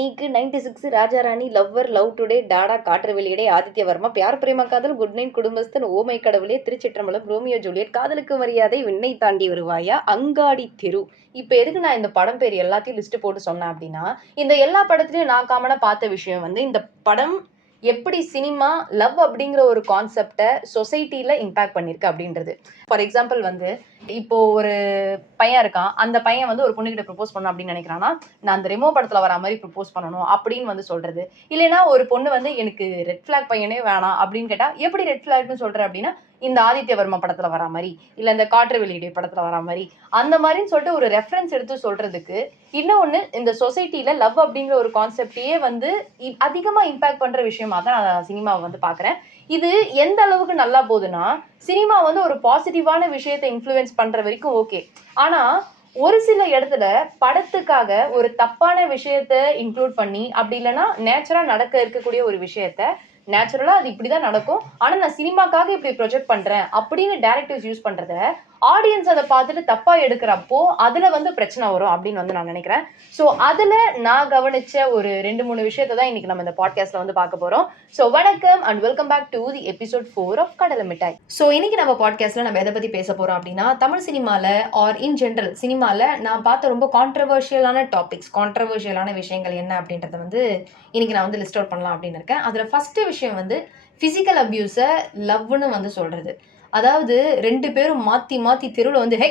நீக்கு 96 Raja Rani lover love today Tata காற்று வெளியிடை ஆதித்ய வர்மா பியார் பிரேம காதல் குட் நைட் குடும்பஸ்தன் ஓமை கடவுளே திருச்சிற்றம்பலம் ரோமியோ ஜூலியட் காதலுக்கு மரியாதை விண்ணை தாண்டி வருவாயா அங்காடி தெரு. இப்போ எதுக்கு நான் இந்த படம் பேர் எல்லாத்தையும் லிஸ்ட் போட்டு சொன்னேன் அப்படின்னா, இந்த எல்லா படத்துலையும் நான் காமனா பார்த்த விஷயம் வந்து இந்த படம் எப்படி சினிமா லவ் அப்படிங்கிற ஒரு கான்செப்டை சொசைட்டியில் இம்பேக்ட் பண்ணியிருக்கு அப்படின்றது. ஃபார் எக்ஸாம்பிள் வந்து இப்போ ஒரு பையன் இருக்கான், அந்த பையன் வந்து ஒரு பொண்ணுகிட்ட ப்ரப்போஸ் பண்ணணும் அப்படின்னு நினைக்கிறான்னா, நான் அந்த ரெமோ படத்தில் வர மாதிரி ப்ரப்போஸ் பண்ணணும் அப்படின்னு வந்து சொல்றது. இல்லைன்னா ஒரு பொண்ணு வந்து எனக்கு ரெட் ஃபிளாக் பையனே வேணாம் அப்படின்னு கேட்டால், எப்படி ரெட் ஃபிளாக்னு சொல்ற அப்படின்னா, இந்த ஆதித்ய வர்மா படத்துல வரா மாதிரி, இல்ல இந்த காற்று வெளியிடை படத்துல வரா மாதிரி, அந்த மாதிரின்னு சொல்லிட்டு ஒரு ரெஃபரன்ஸ் எடுத்து சொல்றதுக்கு. இன்னொன்னு, இந்த சொசைட்டில லவ் அப்படிங்கிற ஒரு கான்செப்டையே வந்து அதிகமா இம்பாக்ட் பண்ற விஷயமா தான் நான் சினிமாவை வந்து பாக்குறேன். இது எந்த அளவுக்கு நல்லா போகுதுன்னா, சினிமா வந்து ஒரு பாசிட்டிவான விஷயத்தை இன்ஃப்ளூயன்ஸ் பண்ற வரைக்கும் ஓகே. ஆனா ஒரு சில இடத்துல படத்துக்காக ஒரு தப்பான விஷயத்த இன்க்ளூட் பண்ணி, அப்படி இல்லைன்னா நேச்சுரா நடக்க இருக்கக்கூடிய ஒரு விஷயத்த நேச்சுரலா அது இப்படிதான் நடக்கும், ஆனா நான் சினிமாக்காக இப்படி ப்ரொஜெக்ட் பண்றேன் அப்படின்னு டைரக்டர்ஸ் யூஸ் பண்றத ஆடியன்ஸ் அதை பார்த்துட்டு தப்பா எடுக்கிறப்போ அதுல வந்து பிரச்சனை வரும் அப்படின்னு வந்து நான் நினைக்கிறேன். ஸோ அதுல நான் கவனிச்ச ஒரு 2-3 விஷயத்தை தான் இன்னைக்கு நம்ம இந்த பாட்காஸ்ட்ல வந்து பார்க்க போறோம். ஸோ வணக்கம் and welcome back to the episode 4 of Kadalai Mittai. So இன்னைக்கு நம்ம பாட்காஸ்ட்ல நம்ம எதை பத்தி பேச போறோம் அப்படின்னா, தமிழ் சினிமால ஆர் இன் ஜென்ரல் சினிமால நான் பார்த்த ரொம்ப கான்ட்ரவர்ஷியலான டாபிக்ஸ், கான்ட்ரவர்ஷியலான விஷயங்கள் என்ன அப்படின்றத வந்து இன்னைக்கு நான் வந்து லிஸ்ட் அவுட் பண்ணலாம் அப்படின்னு இருக்கேன். அதுல ஃபர்ஸ்ட் விஷயம் வந்து பிசிக்கல் அபியூஸை லவ்னு வந்து சொல்றது. அதாவது 2 பேரும் மாற்றி மாற்றி தெருவில் வந்து ஹே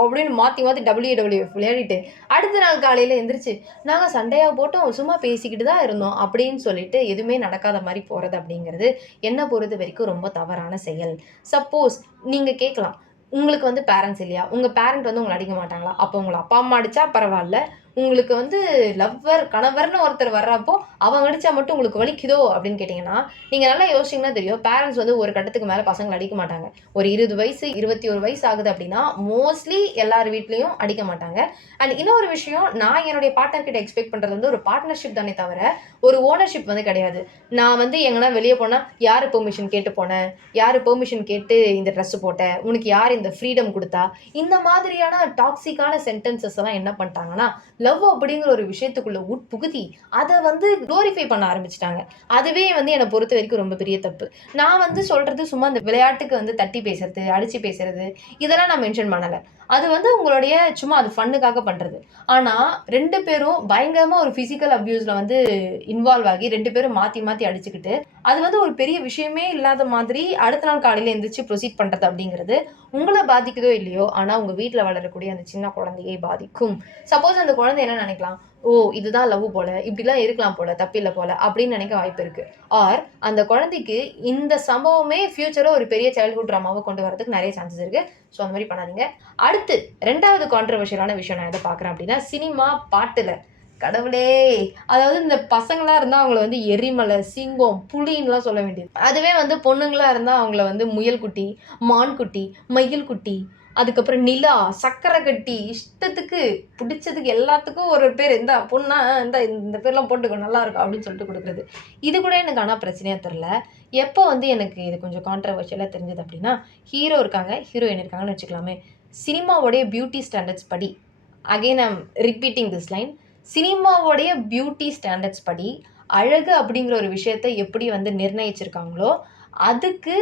அப்படின்னு மாற்றி WWF விளையாடிட்டு அடுத்த நாள் காலையில் எந்திரிச்சு நாங்கள் சண்டையாக போட்டோம், சும்மா பேசிக்கிட்டு தான் இருந்தோம் அப்படின்னு சொல்லிட்டு எதுவுமே நடக்காத மாதிரி போகிறது அப்படிங்கிறது என்னை பொறுத்த வரைக்கும் ரொம்ப தவறான செயல். சப்போஸ் நீங்கள் கேட்கலாம், உங்களுக்கு வந்து பேரண்ட்ஸ் இல்லையா, உங்கள் பேரண்ட் வந்து உங்களை அடிக்க மாட்டாங்களா? அப்போ உங்களை அப்பா அம்மா அடித்தா பரவாயில்ல, உங்களுக்கு வந்து லவ்வர் கணவர்னு ஒருத்தர் வர்றப்போ அவங்க அடித்தா மட்டும் உங்களுக்கு வலிக்குதோ அப்படின்னு கேட்டிங்கன்னா, நீங்கள் நல்லா யோசிச்சிங்கன்னா தெரியும், பேரண்ட்ஸ் வந்து ஒரு கட்டத்துக்கு மேலே பசங்களை அடிக்க மாட்டாங்க. ஒரு 20 வயசு 21 வயசு ஆகுது அப்படின்னா மோஸ்ட்லி எல்லார் வீட்லேயும் அடிக்க மாட்டாங்க. அண்ட் இன்னொரு விஷயம், நான் என்னுடைய பார்ட்னர் கிட்ட எக்ஸ்பெக்ட் பண்ணுறது வந்து ஒரு பார்ட்னர்ஷிப் தானே தவிர ஒரு ஓனர்ஷிப் வந்து கிடையாது. நான் வந்து எங்கன்னா வெளியே போனால் யார் பெர்மிஷன் கேட்டு போனேன், யார் பெர்மிஷன் கேட்டு இந்த ட்ரெஸ் போட்டேன், உனக்கு யார் இந்த ஃப்ரீடம் கொடுத்தா, இந்த மாதிரியான டாக்ஸிக்கான சென்டென்சஸ் எல்லாம் என்ன பண்ணிட்டாங்கன்னா லவ் அப்படிங்கிற ஒரு விஷயத்துக்குள்ள உட்புகுதி அதை வந்து குளோரிஃபை பண்ண ஆரம்பிச்சிட்டாங்க. அதுவே வந்து என்னை பொறுத்த வரைக்கும் ரொம்ப பெரிய தப்பு. நான் வந்து சொல்றது சும்மா இந்த விளையாட்டுக்கு வந்து தட்டி பேசுறது, அடிச்சு பேசுறது, இதெல்லாம் நான் மென்ஷன் பண்ணலை. அது வந்து உங்களுடைய சும்மா அது ஃபன்னுக்காக பண்றது. ஆனா 2 பேரும் பயங்கரமா ஒரு பிசிக்கல் அபியூஸ்ல வந்து இன்வால்வ் ஆகி 2 பேரும் மாத்தி மாத்தி அடிச்சுக்கிட்டு அது வந்து ஒரு பெரிய விஷயமே இல்லாத மாதிரி அடுத்த நாள் காலையில எந்திரிச்சு ப்ரொசீட் பண்றது அப்படிங்கிறது உங்களை பாதிக்குதோ இல்லையோ, ஆனா உங்க வீட்டுல வளரக்கூடிய அந்த சின்ன குழந்தையை பாதிக்கும். சப்போஸ் அந்த குழந்தை என்ன நினைக்கலாம், ஓ இதுதான் லவ் போல, இப்படிலாம் இருக்கலாம் போல, தப்பில்லை போல அப்படின்னு நினைக்க வாய்ப்பு இருக்கு. ஆர் அந்த குழந்தைக்கு இந்த சம்பவமே ஃபியூச்சர்ல ஒரு பெரிய சைல்ட்ஹுட் ட்ராமாவை கொண்டு வரதுக்கு நிறைய சான்சஸ் இருக்கு. ஸோ அந்த மாதிரி பண்ணாதீங்க. அடுத்து 2வது கான்ட்ரவர்ஷியலான விஷயம் நான் எதை பார்க்குறேன் அப்படின்னா, சினிமா பாட்டுல கடவுளே, அதாவது இந்த பசங்களா இருந்தா அவங்கள வந்து எரிமலை, சிங்கம், புலின்னுலாம் சொல்ல வேண்டியது. அதுவே வந்து பொண்ணுங்களா இருந்தா அவங்கள வந்து முயல்குட்டி, மான்குட்டி, மயில்குட்டி, அதுக்கப்புறம் நிலா, சக்கரை கட்டி, இஷ்டத்துக்கு பிடிச்சதுக்கு எல்லாத்துக்கும் ஒரு பேர், இந்த பொண்ணா இந்த பேர்லாம் போட்டுக்கோ நல்லா இருக்கும் அப்படின்னு சொல்லிட்டு கொடுக்குறது. இது கூட எனக்கு ஆனால் பிரச்சனையா தெரில. எப்போ வந்து எனக்கு இது கொஞ்சம் கான்ட்ரவர்ஷியலாக தெரிஞ்சது அப்படின்னா, ஹீரோ இருக்காங்க, ஹீரோயின் இருக்காங்கன்னு வச்சுக்கலாமே. சினிமாவோடைய பியூட்டி ஸ்டாண்டர்ட்ஸ் படி, again I'm repeating this line, சினிமாவோடைய பியூட்டி ஸ்டாண்டர்ட்ஸ் படி அழகு அப்படிங்கிற ஒரு விஷயத்தை எப்படி வந்து நிர்ணயிச்சிருக்காங்களோ, அதுக்கு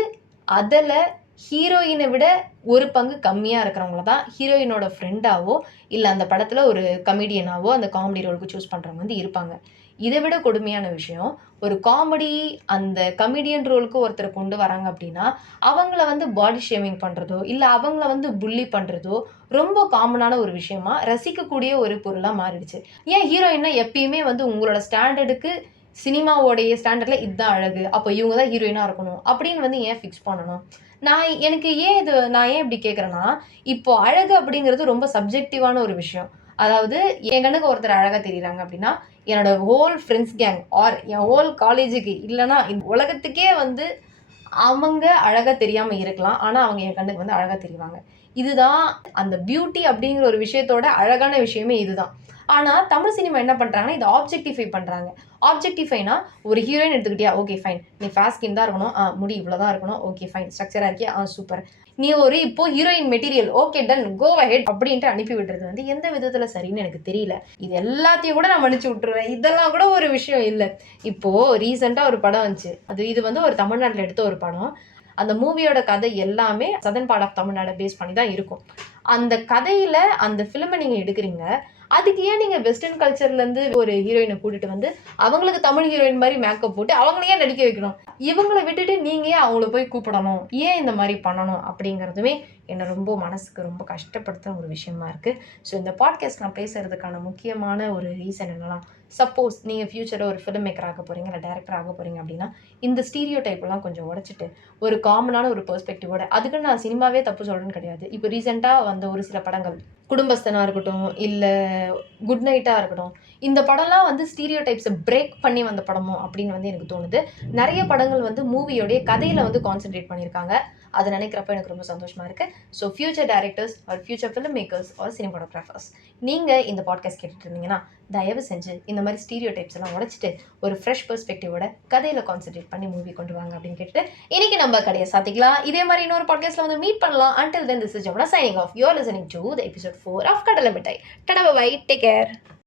அதில் ஹீரோயினை விட ஒரு பங்கு கம்மியாக இருக்கிறவங்கள தான் ஹீரோயினோட ஃப்ரெண்டாவோ இல்லை அந்த படத்தில் ஒரு கமெடியனாவோ அந்த காமெடி ரோலுக்கு சூஸ் பண்ணுறவங்க வந்து இருப்பாங்க. இதை விட கொடுமையான விஷயம், ஒரு காமெடி அந்த கமெடியன் ரோலுக்கு ஒருத்தரை கொண்டு வராங்க அப்படின்னா அவங்கள வந்து பாடி ஷேமிங் பண்ணுறதோ இல்லை அவங்கள வந்து புல்லி பண்ணுறதோ ரொம்ப காமனான ஒரு விஷயமா ரசிக்கக்கூடிய ஒரு பொருளாக மாறிடுச்சு. ஏன் ஹீரோயின்னா எப்பயுமே வந்து உங்களோட ஸ்டாண்டர்டுக்கு சினிமாவோடைய ஸ்டாண்டர்டில் இதுதான் அழகு, அப்போ இவங்க தான் ஹீரோயினாக இருக்கணும் அப்படின்னு வந்து ஏன் ஃபிக்ஸ் பண்ணணும்? நான் ஏன் இப்படி கேட்குறேன்னா, இப்போ அழகு அப்படிங்கிறது ரொம்ப சப்ஜெக்டிவான ஒரு விஷயம். அதாவது என் கண்ணுக்கு ஒருத்தர் அழகாக தெரியுறாங்க அப்படின்னா, என்னோட ஹோல் ஃப்ரெண்ட்ஸ் கேங் ஆர் என் ஹோல் காலேஜுக்கு இல்லைன்னா இந்த உலகத்துக்கே வந்து அவங்க அழகாக தெரியாமல் இருக்கலாம், ஆனால் அவங்க என் கண்ணுக்கு வந்து அழகாக தெரிவாங்க. இதுதான் அந்த பியூட்டி அப்படிங்கிற ஒரு விஷயத்தோட அழகான விஷயமே இதுதான். ஆனால் தமிழ் சினிமா என்ன பண்ணுறாங்கன்னா, இதை ஆப்ஜெக்டிஃபை பண்ணுறாங்க. ஆப்ஜெக்டிஃபைனா ஒரு ஹீரோயின் எடுத்துக்கிட்டியா, ஓகே ஃபைன், நீ ஃபேஸ் ஸ்கின் தான் இருக்கணும், முடி இவ்வளோ தான் இருக்கணும், ஓகே ஃபைன், ஸ்ட்ரக்சராக இருக்கியா, சூப்பர். நீ ஒரு இப்போ heroine material, okay done, go ahead அப்படின்ட்டு அனுப்பி விடுறது வந்து எந்த விதத்துல சரின்னு எனக்கு தெரியல. இது எல்லாத்தையும் கூட நான் மன்னிச்சு விட்டுருவேன். இதெல்லாம் கூட ஒரு விஷயம் இல்ல. இப்போ ரீசெண்டா ஒரு படம் வந்துச்சு. இது வந்து ஒரு தமிழ்நாட்டுல எடுத்த ஒரு படம். அந்த மூவியோட கதை எல்லாமே southern part of Tamil Nadu base பண்ணி தான் இருக்கும். அந்த கதையில அந்த ஃபிலிமை நீங்க எடுக்கிறீங்க. அதுக்கு ஏன் நீங்க வெஸ்டர்ன் கல்ச்சர்ல இருந்து ஒரு ஹீரோயினை கூட்டிட்டு வந்து அவங்களுக்கு தமிழ் ஹீரோயின் மாதிரி மேக்கப் போட்டு அவங்கள ஏன் நடிக்க வைக்கணும்? இவங்கள விட்டுட்டு நீங்க ஏன் அவங்கள போய் கூப்பிடணும்? ஏன் இந்த மாதிரி பண்ணணும்? அப்படிங்கிறதுமே என்னை ரொம்ப மனசுக்கு ரொம்ப கஷ்டப்படுத்துற ஒரு விஷயமா இருக்கு. ஸோ இந்த பாட்காஸ்ட் நான் பேசுறதுக்கான முக்கியமான ஒரு ரீசன் என்னன்னா, சப்போஸ் நீங்கள் ஃபியூச்சரில் ஒரு ஃபிலிம் மேக்கர் ஆக போகிறீங்க, இல்லை டைரக்டர் ஆக போகிறீங்க அப்படின்னா, இந்த ஸ்டீரியோ டைப்லாம் கொஞ்சம் உடச்சிட்டு ஒரு காமனான ஒரு பெர்ஸ்பெக்டிவோட, அதுக்கு நான் சினிமாவே தப்பு சொல்கிறேன்னு கிடையாது. இப்போ ரீசெண்டாக வந்த ஒரு சில படங்கள், குடும்பஸ்தனாக இருக்கட்டும், இல்லை குட் நைட்டாக இருக்கட்டும், இந்த படம்லாம் வந்து ஸ்டீரியோ டைப்ஸை பிரேக் பண்ணி வந்த படமோ அப்படின்னு வந்து எனக்கு தோணுது. நிறைய படங்கள் வந்து மூவியோடைய கதையில் வந்து கான்சென்ட்ரேட் பண்ணியிருக்காங்க. அதை நினைக்கிறப்ப எனக்கு ரொம்ப சந்தோஷமாக இருக்குது. So future directors or future film makers or cinematographers, நீங்கள் இந்த பாட்காஸ்ட் கேட்டுட்டு இருந்தீங்கன்னா தயவு செஞ்சு இந்த மாதிரி ஸ்டீரியோ டைப்ஸ் எல்லாம் உடைச்சிட்டு ஒரு ஃப்ரெஷ் பெர்ஸ்பெக்டிவோட கதையில் கான்சென்ட்ரேட் பண்ணி மூவி கொண்டு வாங்க அப்படின்னு கேட்டு இன்னைக்கு நம்ம கடையை சாத்திக்கலாம். இதே மாதிரி இன்னொரு பாட்காஸ்ட்ல வந்து மீட் பண்ணலாம். Until then, this is Jamuna signing off. You're listening to the episode 4 of கடலை மிட்டாய். Tada, bye bye, take care.